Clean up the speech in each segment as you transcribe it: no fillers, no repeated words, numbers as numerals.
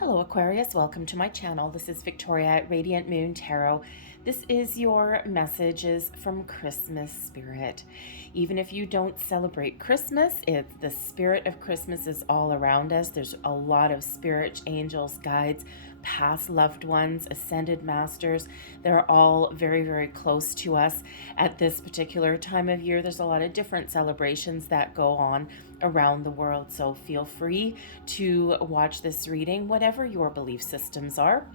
Hello Aquarius, welcome to my channel. This is Victoria at Radiant Moon Tarot. This is your messages from Christmas spirit. Even if you don't celebrate Christmas, the spirit of Christmas is all around us. There's a lot of spirit, angels, guides, past loved ones, ascended masters. They're all very, very close to us at this particular time of year. There's a lot of different celebrations that go on around the world, so feel free to watch this reading, whatever your belief systems are.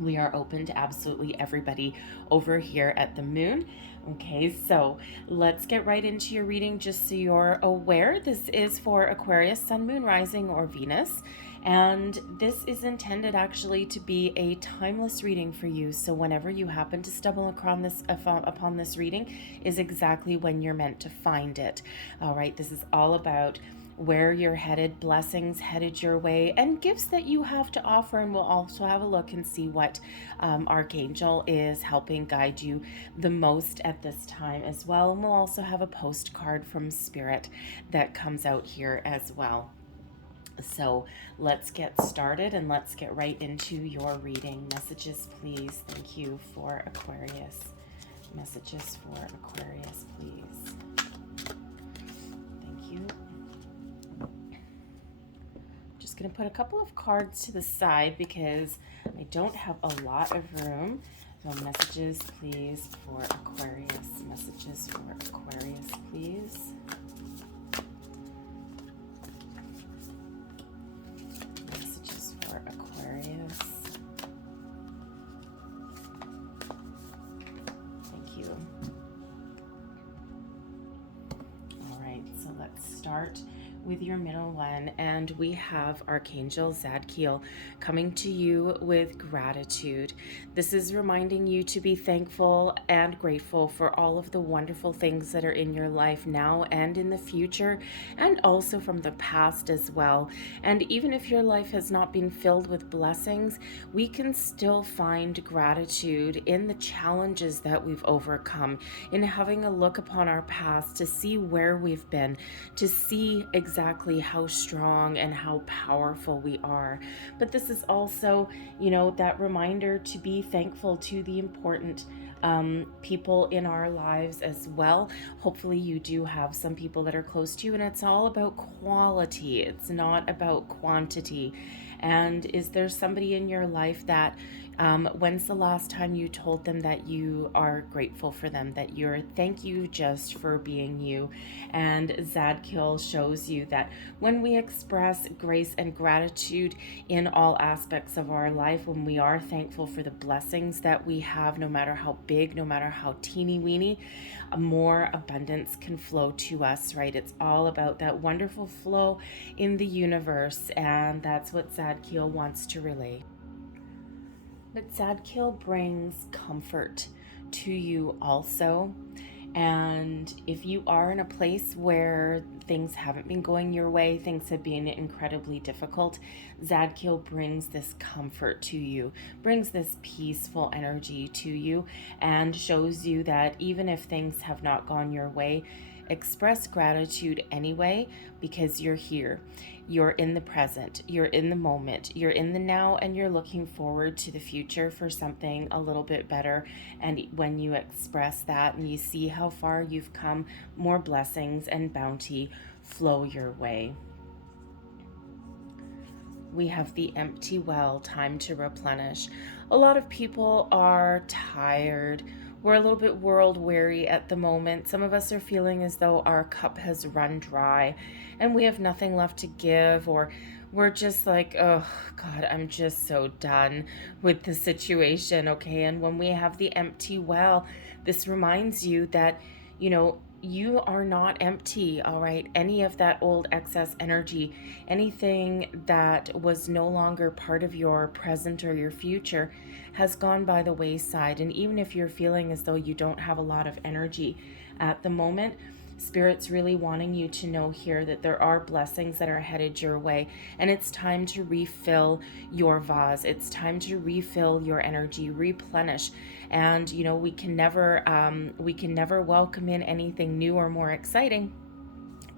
We are open to absolutely everybody over here at the moon. Okay, so let's get right into your reading. Just so you're aware, this is for Aquarius, Sun, Moon, Rising, or Venus. And this is intended actually to be a timeless reading for you. So whenever you happen to stumble upon this reading is exactly when you're meant to find it. All right, this is all about where you're headed, blessings headed your way, and gifts that you have to offer. And we'll also have a look and see what Archangel is helping guide you the most at this time as well. And we'll also have a postcard from Spirit that comes out here as well. So let's get started and let's get right into your reading. Messages, please. Thank you for Aquarius. Messages for Aquarius, please. Thank you. Just going to put a couple of cards to the side because I don't have a lot of room. So messages, please, for Aquarius. Messages for Aquarius, please. Messages for Aquarius. Thank you. All right, so let's start with your middle one, and we have Archangel Zadkiel coming to you with gratitude. This is reminding you to be thankful and grateful for all of the wonderful things that are in your life now and in the future, and also from the past as well. And even if your life has not been filled with blessings, we can still find gratitude in the challenges that we've overcome, in having a look upon our past to see where we've been, to see exactly how strong and how powerful we are. But this is also, that reminder to be thankful to the important people in our lives as well. Hopefully you do have some people that are close to you, and it's all about quality. It's not about quantity. And is there somebody in your life that when's the last time you told them that you are grateful for them, that you're thank you just for being you? And Zadkiel shows you that when we express grace and gratitude in all aspects of our life, when we are thankful for the blessings that we have, no matter how big, no matter how teeny weeny, more abundance can flow to us, right? It's all about that wonderful flow in the universe, and that's what Zadkiel wants to relay. But Zadkiel brings comfort to you also. And if you are in a place where things haven't been going your way, things have been incredibly difficult, Zadkiel brings this comfort to you, brings this peaceful energy to you, and shows you that even if things have not gone your way, express gratitude anyway, because you're here. You're in the present, you're in the moment, you're in the now, and you're looking forward to the future for something a little bit better. And when you express that and you see how far you've come, more blessings and bounty flow your way. We have the empty well, time to replenish. A lot of people are tired. We're a little bit world weary at the moment. Some of us are feeling as though our cup has run dry and we have nothing left to give, or we're just like, oh God, I'm just so done with the situation, okay? And when we have the empty well, this reminds you that, you are not empty, all right? Any of that old excess energy, anything that was no longer part of your present or your future has gone by the wayside. And even if you're feeling as though you don't have a lot of energy at the moment, Spirit's really wanting you to know here that there are blessings that are headed your way, and it's time to refill your vase. It's time to refill your energy, replenish. And we can never welcome in anything new or more exciting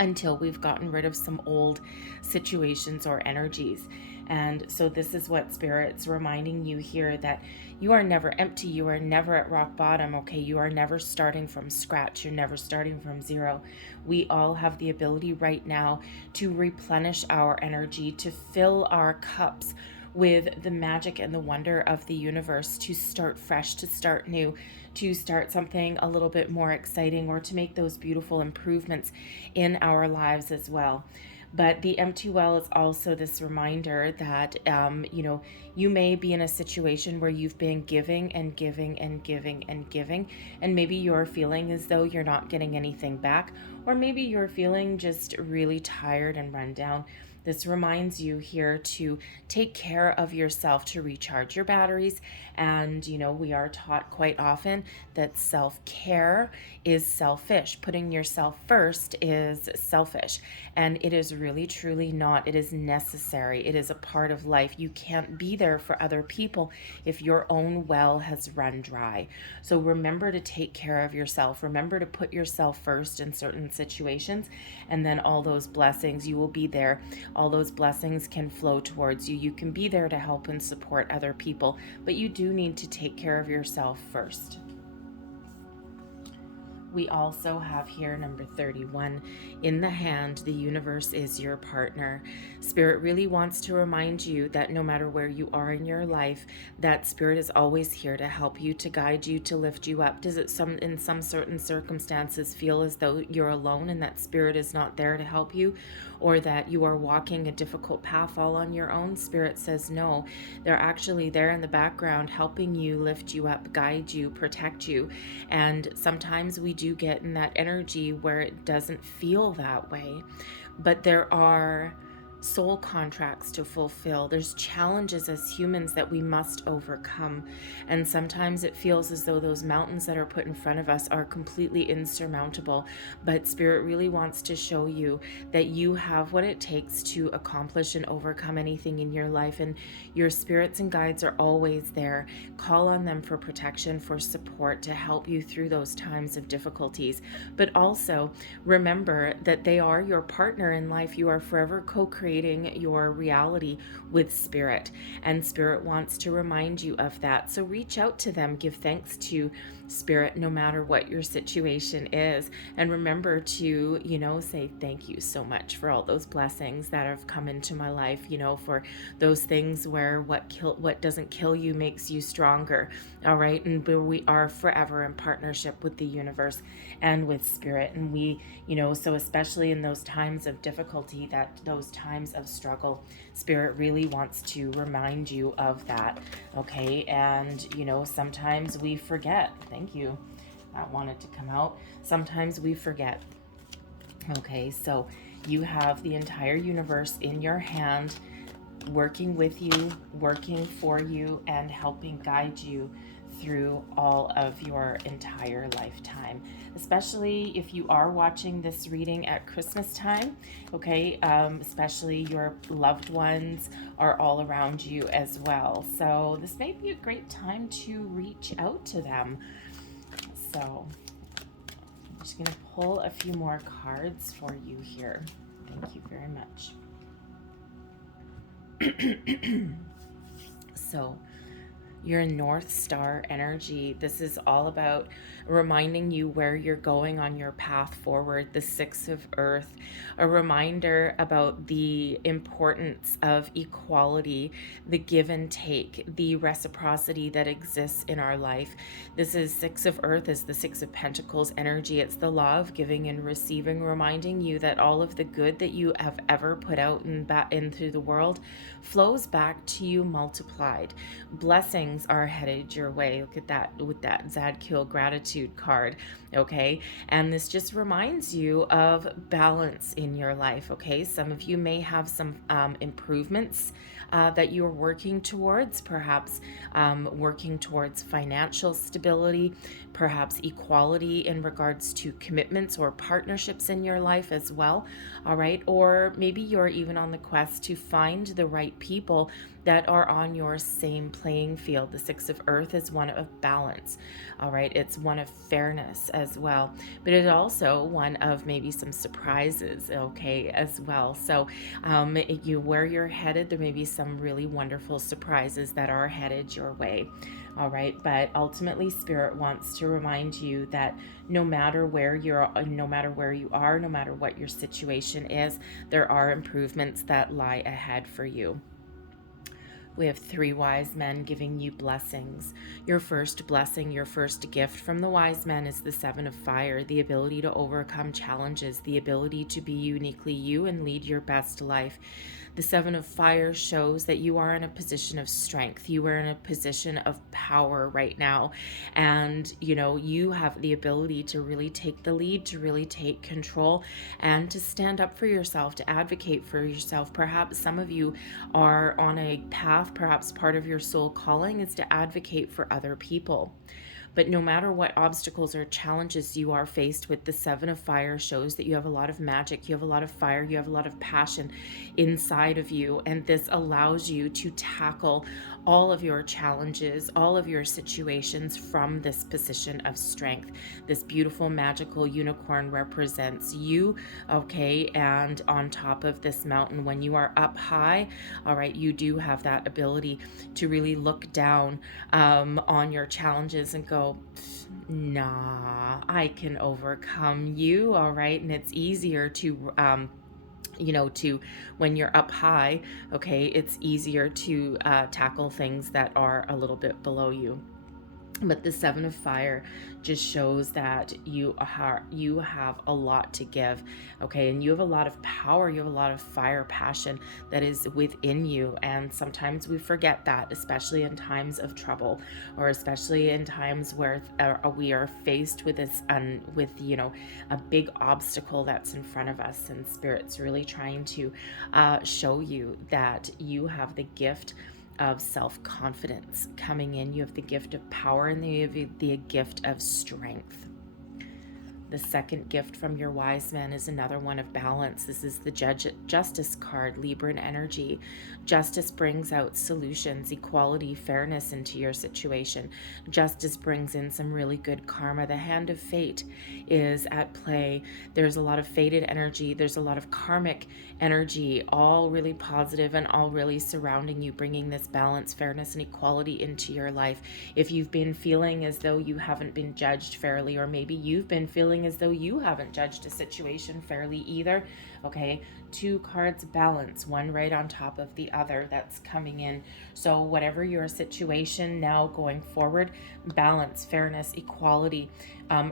until we've gotten rid of some old situations or energies. And so this is what Spirit's reminding you here, that you are never empty. You are never at rock bottom, okay? You are never starting from scratch. You're never starting from zero. We all have the ability right now to replenish our energy, to fill our cups with the magic and the wonder of the universe, to start fresh, to start new, to start something a little bit more exciting, or to make those beautiful improvements in our lives as well. But the empty well is also this reminder that, you may be in a situation where you've been giving and giving and giving and giving, and maybe you're feeling as though you're not getting anything back, or maybe you're feeling just really tired and run down. This reminds you here to take care of yourself, to recharge your batteries. And, we are taught quite often that self-care is selfish. Putting yourself first is selfish. And it is really, truly not. It is necessary. It is a part of life. You can't be there for other people if your own well has run dry. So remember to take care of yourself. Remember to put yourself first in certain situations, and then all those blessings, you will be there. All those blessings can flow towards you. You can be there to help and support other people, but you do need to take care of yourself first. We also have here number 31. In the hand, the universe is your partner. Spirit really wants to remind you that no matter where you are in your life, that Spirit is always here to help you, to guide you, to lift you up. Does it in some certain circumstances feel as though you're alone and that Spirit is not there to help you, or that you are walking a difficult path all on your own? Spirit says no. They're actually there in the background helping you, lift you up, guide you, protect you. And sometimes we do get in that energy where it doesn't feel that way, but there are soul contracts to fulfill. There's challenges as humans that we must overcome. And sometimes it feels as though those mountains that are put in front of us are completely insurmountable. But Spirit really wants to show you that you have what it takes to accomplish and overcome anything in your life. And your spirits and guides are always there. Call on them for protection, for support, to help you through those times of difficulties. But also remember that they are your partner in life. You are forever co-creating your reality with Spirit, and Spirit wants to remind you of that. So reach out to them, give thanks to Spirit no matter what your situation is, and remember to say thank you so much for all those blessings that have come into my life, for those things where what doesn't kill you makes you stronger. All right, and we are forever in partnership with the universe and with Spirit, and we so especially in those times of difficulty, those times of struggle, Spirit really wants to remind you of that. Okay, and sometimes we forget. Thank you. That wanted to come out. Sometimes we forget. Okay, so you have the entire universe in your hand, working with you, working for you, and helping guide you through all of your entire lifetime, especially if you are watching this reading at Christmas time. Okay, especially your loved ones are all around you as well, so this may be a great time to reach out to them. So I'm just going to pull a few more cards for you here. Thank you very much. So your North Star energy, this is all about reminding you where you're going on your path forward. The Six of Earth, a reminder about the importance of equality, the give and take, the reciprocity that exists in our life. This is Six of Earth is the Six of Pentacles energy. It's the law of giving and receiving, reminding you that all of the good that you have ever put out into the world flows back to you multiplied. Blessings are headed your way. Look at that with that Zadkiel gratitude card. Okay, and this just reminds you of balance in your life. Okay, some of you may have some improvements that you're working towards, perhaps working towards financial stability, perhaps equality in regards to commitments or partnerships in your life as well. All right, or maybe you're even on the quest to find the right people that are on your same playing field. field. The Six of Earth is one of balance. All right. It's one of fairness as well, but it's also one of maybe some surprises. Okay. As well. So, where you're headed, there may be some really wonderful surprises that are headed your way. All right. But ultimately, Spirit wants to remind you that no matter where you are, no matter what your situation is, there are improvements that lie ahead for you. We have 3 wise men giving you blessings. Your first blessing, your first gift from the wise men is the 7 of fire, the ability to overcome challenges, the ability to be uniquely you and lead your best life. The 7 of fire shows that you are in a position of strength. You are in a position of power right now. And, you have the ability to really take the lead, to really take control, and to stand up for yourself, to advocate for yourself. Perhaps some of you are on a path, perhaps part of your soul calling is to advocate for other people. But no matter what obstacles or challenges you are faced with, the 7 of fire shows that you have a lot of magic, you have a lot of fire, you have a lot of passion inside of you. And this allows you to tackle all of your challenges, all of your situations from this position of strength. This beautiful, magical unicorn represents you, okay? And on top of this mountain, when you are up high, all right, you do have that ability to really look down on your challenges and go, nah, I can overcome you, all right? And it's easier to when you're up high, okay, it's easier to tackle things that are a little bit below you. But the 7 of fire just shows that you have a lot to give, okay? And you have a lot of power, you have a lot of fire, passion that is within you. And sometimes we forget that, especially in times of trouble, or especially in times where we are faced with this, a big obstacle that's in front of us. And Spirit's really trying to show you that you have the gift of self-confidence coming in. You have the gift of power, and you have the gift of strength. The second gift from your wise men is another one of balance. This is the Justice card, Libra energy. Justice brings out solutions, equality, fairness into your situation. Justice brings in some really good karma. The hand of fate is at play. There's a lot of fated energy. There's a lot of karmic energy, all really positive and all really surrounding you, bringing this balance, fairness, and equality into your life. If you've been feeling as though you haven't been judged fairly, or maybe you've been feeling as though you haven't judged a situation fairly either, okay, 2 cards balance, one right on top of the other that's coming in. So whatever your situation now going forward, balance, fairness, equality,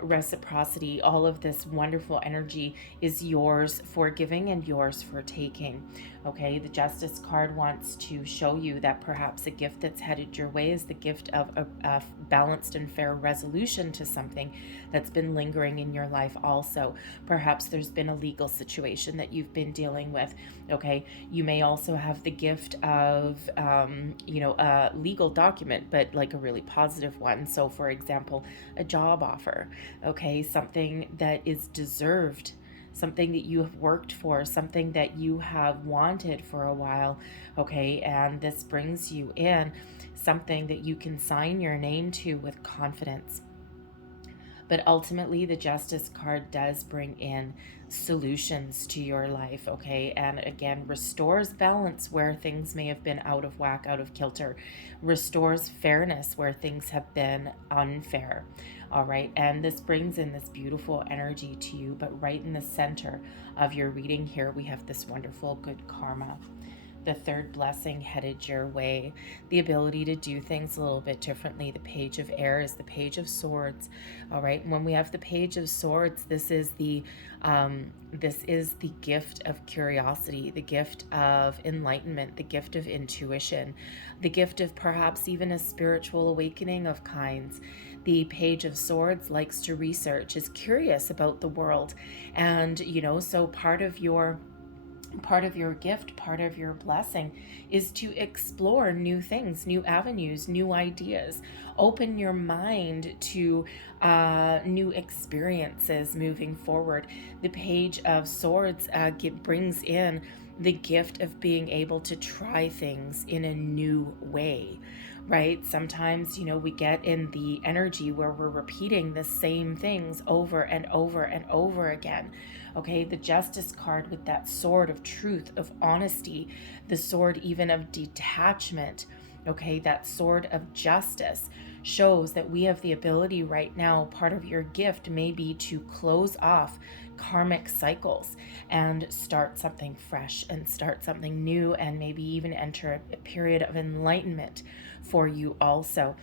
reciprocity, all of this wonderful energy is yours for giving and yours for taking. Okay, the Justice card wants to show you that perhaps a gift that's headed your way is the gift of a balanced and fair resolution to something that's been lingering in your life also. Perhaps there's been a legal situation that you've been dealing with. Okay, you may also have the gift of, a legal document, but like a really positive one. So for example, a job offer, okay, something that is deserved, something that you have worked for, something that you have wanted for a while, okay, and this brings you in something that you can sign your name to with confidence. But ultimately, the Justice card does bring in solutions to your life, okay? And again, restores balance where things may have been out of whack, out of kilter. Restores fairness where things have been unfair, all right? And this brings in this beautiful energy to you. But right in the center of your reading here, we have this wonderful good karma. The third blessing headed your way, the ability to do things a little bit differently. The Page of Air is the Page of Swords. All right, when we have the Page of Swords, this is the gift of curiosity, the gift of enlightenment, the gift of intuition, the gift of perhaps even a spiritual awakening of kinds. The Page of Swords likes to research, is curious about the world, and so part of your gift, part of your blessing is to explore new things, new avenues, new ideas. Open your mind to new experiences moving forward. The Page of Swords brings in the gift of being able to try things in a new way, right? Sometimes, we get in the energy where we're repeating the same things over and over and over again. Okay, the Justice card with that sword of truth, of honesty, the sword even of detachment, okay, that sword of justice shows that we have the ability right now. Part of your gift may be to close off karmic cycles and start something fresh and start something new, and maybe even enter a period of enlightenment for you also.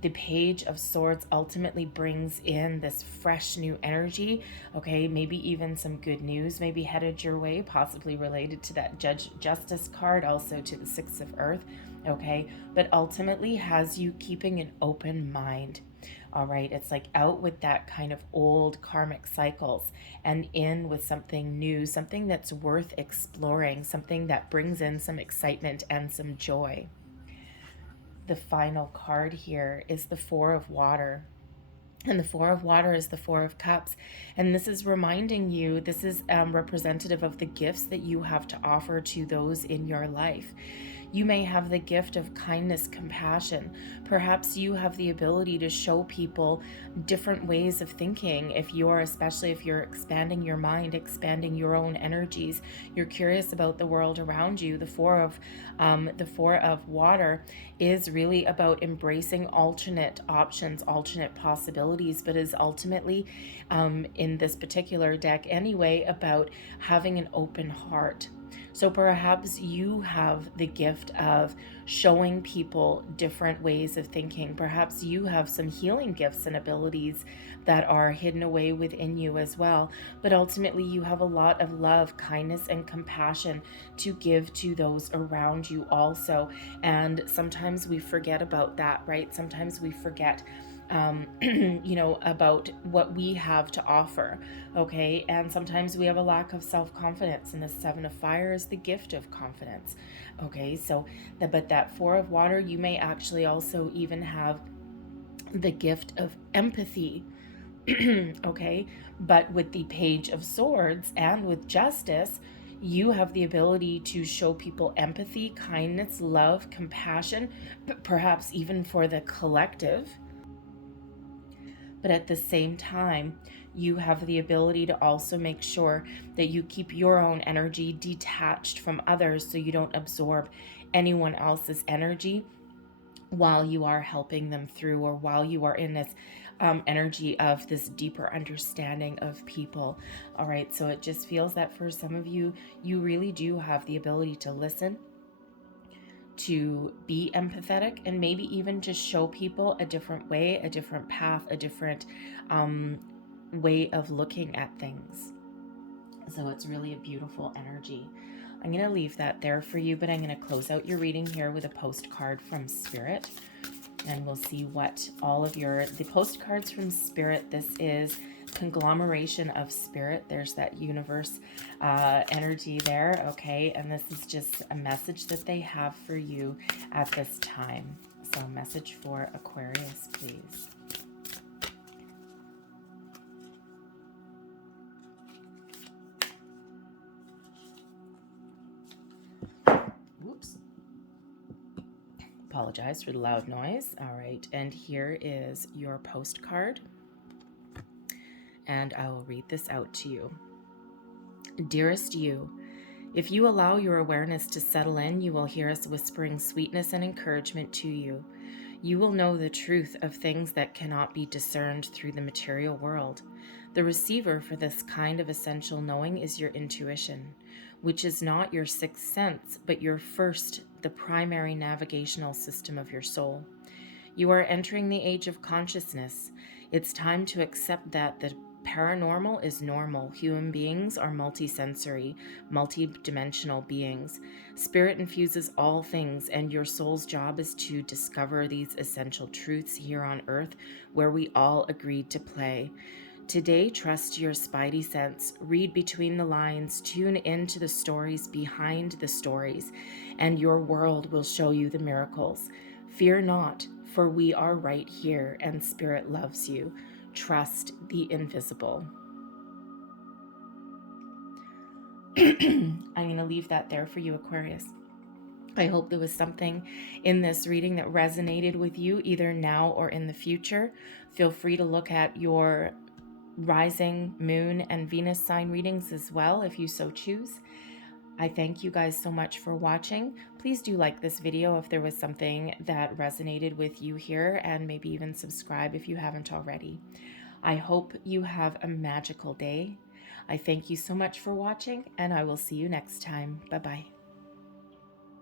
The Page of Swords ultimately brings in this fresh new energy, okay, maybe even some good news maybe headed your way, possibly related to that Justice card, also to the Six of Earth, okay, but ultimately has you keeping an open mind. All right, it's like out with that kind of old karmic cycles and in with something new, something that's worth exploring, something that brings in some excitement and some joy. The final card here is the Four of Water. And the Four of Water is the Four of Cups. And this is reminding you, this is representative of the gifts that you have to offer to those in your life. You may have the gift of kindness, compassion. Perhaps you have the ability to show people different ways of thinking. Especially if you're expanding your mind, expanding your own energies, you're curious about the world around you. The Four of Water is really about embracing alternate options, alternate possibilities, but is ultimately, in this particular deck anyway, about having an open heart. So perhaps you have the gift of showing people different ways of thinking. Perhaps you have some healing gifts and abilities that are hidden away within you as well. But ultimately, you have a lot of love, kindness, and compassion to give to those around you also. And sometimes we forget about that, right? Sometimes we forget about what we have to offer, okay? And sometimes we have a lack of self-confidence, and the Seven of Fire is the gift of confidence, okay? So, but that Four of Water, you may actually also even have the gift of empathy, okay? But with the Page of Swords and with Justice, you have the ability to show people empathy, kindness, love, compassion, but perhaps even for the collective. But at the same time, you have the ability to also make sure that you keep your own energy detached from others, so you don't absorb anyone else's energy while you are helping them through, or while you are in this energy of this deeper understanding of people. All right, so it just feels that for some of you, you really do have the ability to listen, to be empathetic, and maybe even to show people a different way, a different path, a different way of looking at things. So it's really a beautiful energy. I'm going to leave that there for you, but I'm going to close out your reading here with a postcard from Spirit. And we'll see what all of the postcards from Spirit, this is conglomeration of spirit. There's that universe energy there, okay? And this is just a message that they have for you at this time. So message for Aquarius, please. Whoops. Apologize for the loud noise. All right, and here is your postcard. And I will read this out to you. Dearest you, if you allow your awareness to settle in, you will hear us whispering sweetness and encouragement to you. You will know the truth of things that cannot be discerned through the material world. The receiver for this kind of essential knowing is your intuition, which is not your sixth sense, but the primary navigational system of your soul. You are entering the age of consciousness. It's time to accept that the paranormal is normal. Human beings are multisensory, multidimensional beings. Spirit infuses all things, and your soul's job is to discover these essential truths here on Earth, where we all agreed to play. Today, trust your spidey sense, read between the lines, tune into the stories behind the stories, and your world will show you the miracles. Fear not, for we are right here, and Spirit loves you. Trust the invisible. I'm going to leave that there for you, Aquarius. I hope there was something in this reading that resonated with you, either now or in the future. Feel free to look at your rising, moon, and Venus sign readings as well, if you so choose. I thank you guys so much for watching. Please do like this video if there was something that resonated with you here, and maybe even subscribe if you haven't already. I hope you have a magical day. I thank you so much for watching, and I will see you next time. Bye-bye.